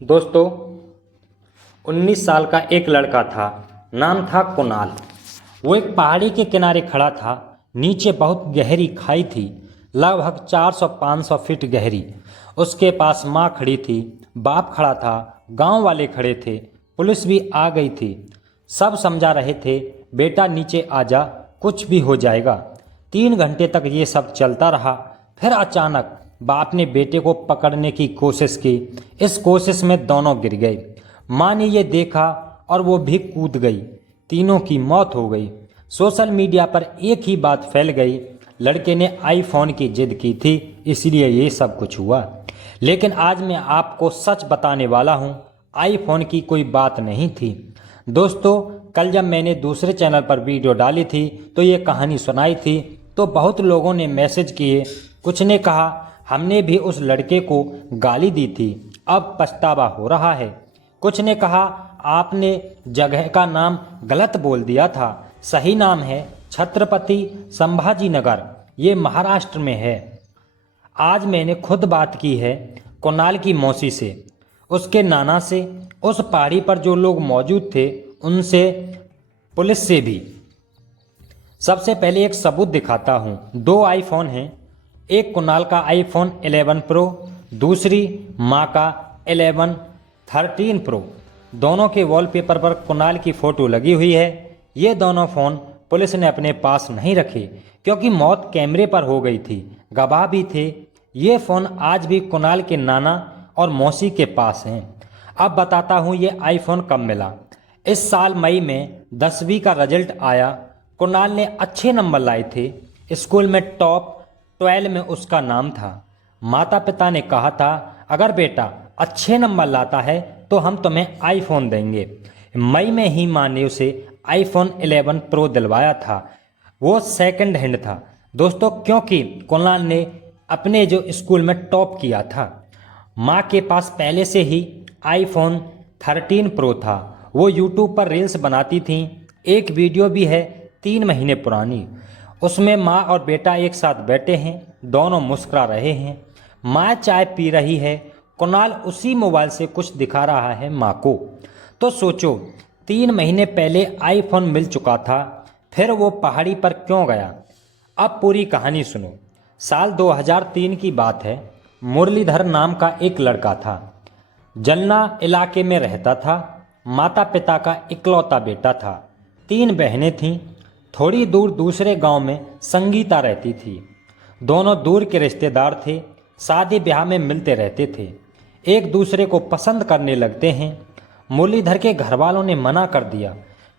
दोस्तों, 19 साल का एक लड़का था। नाम था कुणाल। वो एक पहाड़ी के किनारे खड़ा था। नीचे बहुत गहरी खाई थी, लगभग 400-500 फीट गहरी। उसके पास माँ खड़ी थी, बाप खड़ा था, गांव वाले खड़े थे, पुलिस भी आ गई थी। सब समझा रहे थे, बेटा नीचे आ जा, कुछ भी हो जाएगा। 3 घंटे तक ये सब चलता रहा। फिर अचानक बाप ने बेटे को पकड़ने की कोशिश की। इस कोशिश में दोनों गिर गए। माँ ने ये देखा और वो भी कूद गई। तीनों की मौत हो गई। सोशल मीडिया पर एक ही बात फैल गई, लड़के ने आईफोन की जिद की थी, इसलिए ये सब कुछ हुआ। लेकिन आज मैं आपको सच बताने वाला हूँ, आईफोन की कोई बात नहीं थी। दोस्तों, कल जब मैंने दूसरे चैनल पर वीडियो डाली थी तो ये कहानी सुनाई थी, तो बहुत लोगों ने मैसेज किए। कुछ ने कहा हमने भी उस लड़के को गाली दी थी, अब पछतावा हो रहा है। कुछ ने कहा आपने जगह का नाम गलत बोल दिया था, सही नाम है छत्रपति संभाजी नगर, ये महाराष्ट्र में है। आज मैंने खुद बात की है कुणाल की मौसी से, उसके नाना से, उस पहाड़ी पर जो लोग मौजूद थे उनसे, पुलिस से भी। सबसे पहले एक सबूत दिखाता हूँ। 2 आईफोन हैं, एक कुणाल का आईफोन 11 प्रो, दूसरी माँ का 11 13 प्रो। दोनों के वॉलपेपर पर कुणाल की फ़ोटो लगी हुई है। ये दोनों फ़ोन पुलिस ने अपने पास नहीं रखे क्योंकि मौत कैमरे पर हो गई थी, गवाह भी थे। ये फ़ोन आज भी कुणाल के नाना और मौसी के पास हैं। अब बताता हूँ ये आईफोन कब मिला। इस साल मई में 10वीं का रिजल्ट आया। कुणाल ने अच्छे नंबर लाए थे, स्कूल में टॉप 12 में उसका नाम था। माता पिता ने कहा था अगर बेटा अच्छे नंबर लाता है तो हम तुम्हें आईफोन देंगे। मई में ही माँ ने उसे आईफोन 11 प्रो दिलवाया था। वो सेकंड हैंड था दोस्तों, क्योंकि कुणाल ने अपने जो स्कूल में टॉप किया था। माँ के पास पहले से ही आईफोन 13 प्रो था। वो यूट्यूब पर रील्स बनाती थीं। एक वीडियो भी है 3 महीने पुरानी, उसमें माँ और बेटा एक साथ बैठे हैं, दोनों मुस्कुरा रहे हैं। माँ चाय पी रही है, कुणाल उसी मोबाइल से कुछ दिखा रहा है माँ को। तो सोचो, 3 महीने पहले आईफोन मिल चुका था, फिर वो पहाड़ी पर क्यों गया? अब पूरी कहानी सुनो। साल 2003 की बात है। मुरलीधर नाम का एक लड़का था, जलना इलाके में रहता था। माता पिता का इकलौता बेटा था। 3 बहनें थीं। थोड़ी दूर दूसरे गांव में संगीता रहती थी। दोनों दूर के रिश्तेदार थे, शादी ब्याह में मिलते रहते थे, एक दूसरे को पसंद करने लगते हैं। मुरलीधर के घर वालों ने मना कर दिया,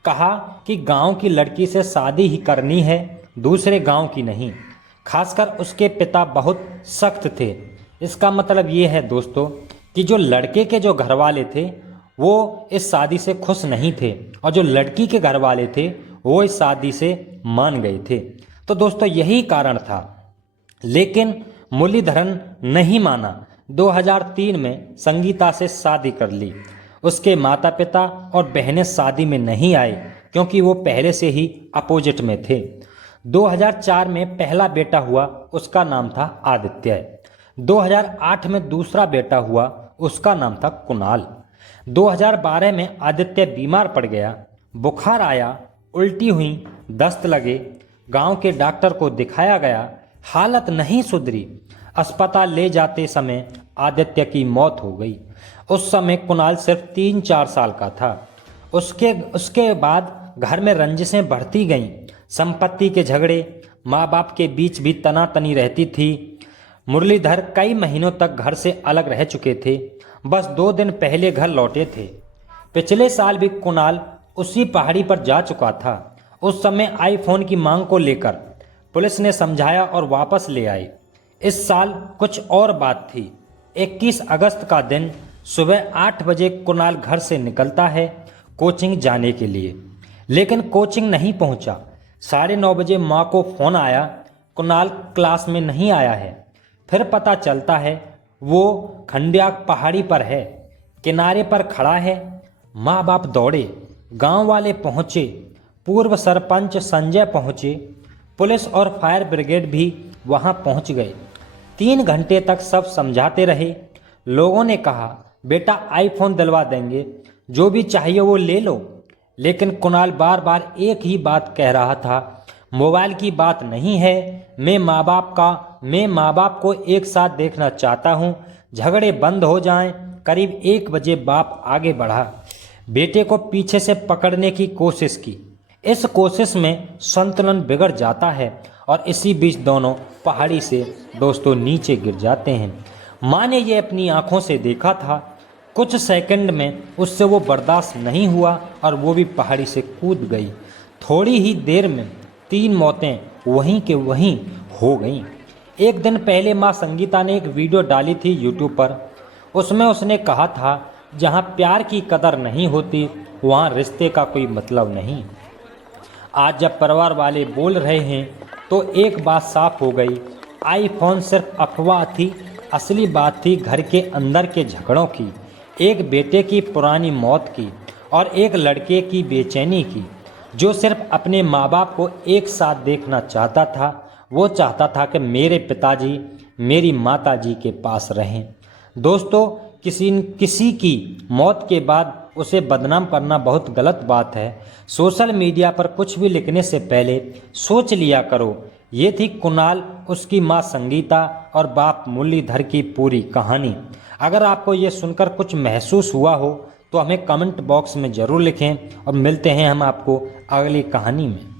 कहा कि गांव की लड़की से शादी ही करनी है, दूसरे गांव की नहीं। खासकर उसके पिता बहुत सख्त थे। इसका मतलब ये है दोस्तों कि जो लड़के के जो घर वाले थे वो इस शादी से खुश नहीं थे, और जो लड़की के घर वाले थे वो इस शादी से मान गए थे। तो दोस्तों यही कारण था, लेकिन मुरलीधरन नहीं माना। 2003 में संगीता से शादी कर ली। उसके माता पिता और बहनें शादी में नहीं आए क्योंकि वो पहले से ही अपोजिट में थे। 2004 में पहला बेटा हुआ, उसका नाम था आदित्य। 2008 में दूसरा बेटा हुआ, उसका नाम था कुणाल। 2012 में आदित्य बीमार पड़ गया, बुखार आया, उल्टी हुई, दस्त लगे। गांव के डॉक्टर को दिखाया गया, हालत नहीं सुधरी। अस्पताल ले जाते समय आदित्य की मौत हो गई। उस समय कुणाल सिर्फ 3-4 साल का था। उसके बाद घर में रंजिशें बढ़ती गईं, संपत्ति के झगड़े, माँ बाप के बीच भी तनातनी रहती थी। मुरलीधर कई महीनों तक घर से अलग रह चुके थे, बस 2 दिन पहले घर लौटे थे। पिछले साल भी कुणाल उसी पहाड़ी पर जा चुका था। उस समय आईफोन की मांग को लेकर पुलिस ने समझाया और वापस ले आए। इस साल कुछ और बात थी। 21 अगस्त का दिन सुबह 8 बजे कुणाल घर से निकलता है कोचिंग जाने के लिए, लेकिन कोचिंग नहीं पहुंचा। 9:30 बजे माँ को फ़ोन आया, कुणाल क्लास में नहीं आया है। फिर पता चलता है वो खंडिया पहाड़ी पर है, किनारे पर खड़ा है। माँ बाप दौड़े, गांव वाले पहुँचे, पूर्व सरपंच संजय पहुँचे, पुलिस और फायर ब्रिगेड भी वहां पहुंच गए। 3 घंटे तक सब समझाते रहे। लोगों ने कहा बेटा आईफोन दिलवा देंगे, जो भी चाहिए वो ले लो। लेकिन कुणाल बार बार एक ही बात कह रहा था, मोबाइल की बात नहीं है, मैं माँ बाप को एक साथ देखना चाहता हूँ, झगड़े बंद हो जाएं। करीब 1 बजे बाप आगे बढ़ा, बेटे को पीछे से पकड़ने की कोशिश की। इस कोशिश में संतुलन बिगड़ जाता है और इसी बीच दोनों पहाड़ी से दोस्तों नीचे गिर जाते हैं। माँ ने ये अपनी आंखों से देखा था। कुछ सेकंड में उससे वो बर्दाश्त नहीं हुआ और वो भी पहाड़ी से कूद गई। थोड़ी ही देर में 3 मौतें वहीं के वहीं हो गईं। एक दिन पहले माँ संगीता ने एक वीडियो डाली थी यूट्यूब पर। उसमें उसने कहा था, जहाँ प्यार की कदर नहीं होती वहाँ रिश्ते का कोई मतलब नहीं। आज जब परिवार वाले बोल रहे हैं तो एक बात साफ हो गई, आईफोन सिर्फ अफवाह थी, असली बात थी घर के अंदर के झगड़ों की, एक बेटे की पुरानी मौत की और एक लड़के की बेचैनी की, जो सिर्फ अपने माँ बाप को एक साथ देखना चाहता था। वो चाहता था कि मेरे पिताजी मेरी माताजी के पास रहें। दोस्तों, किसी की मौत के बाद उसे बदनाम करना बहुत गलत बात है। सोशल मीडिया पर कुछ भी लिखने से पहले सोच लिया करो। ये थी कुणाल, उसकी माँ संगीता और बाप मुरलीधर की पूरी कहानी। अगर आपको ये सुनकर कुछ महसूस हुआ हो तो हमें कमेंट बॉक्स में ज़रूर लिखें और मिलते हैं हम आपको अगली कहानी में।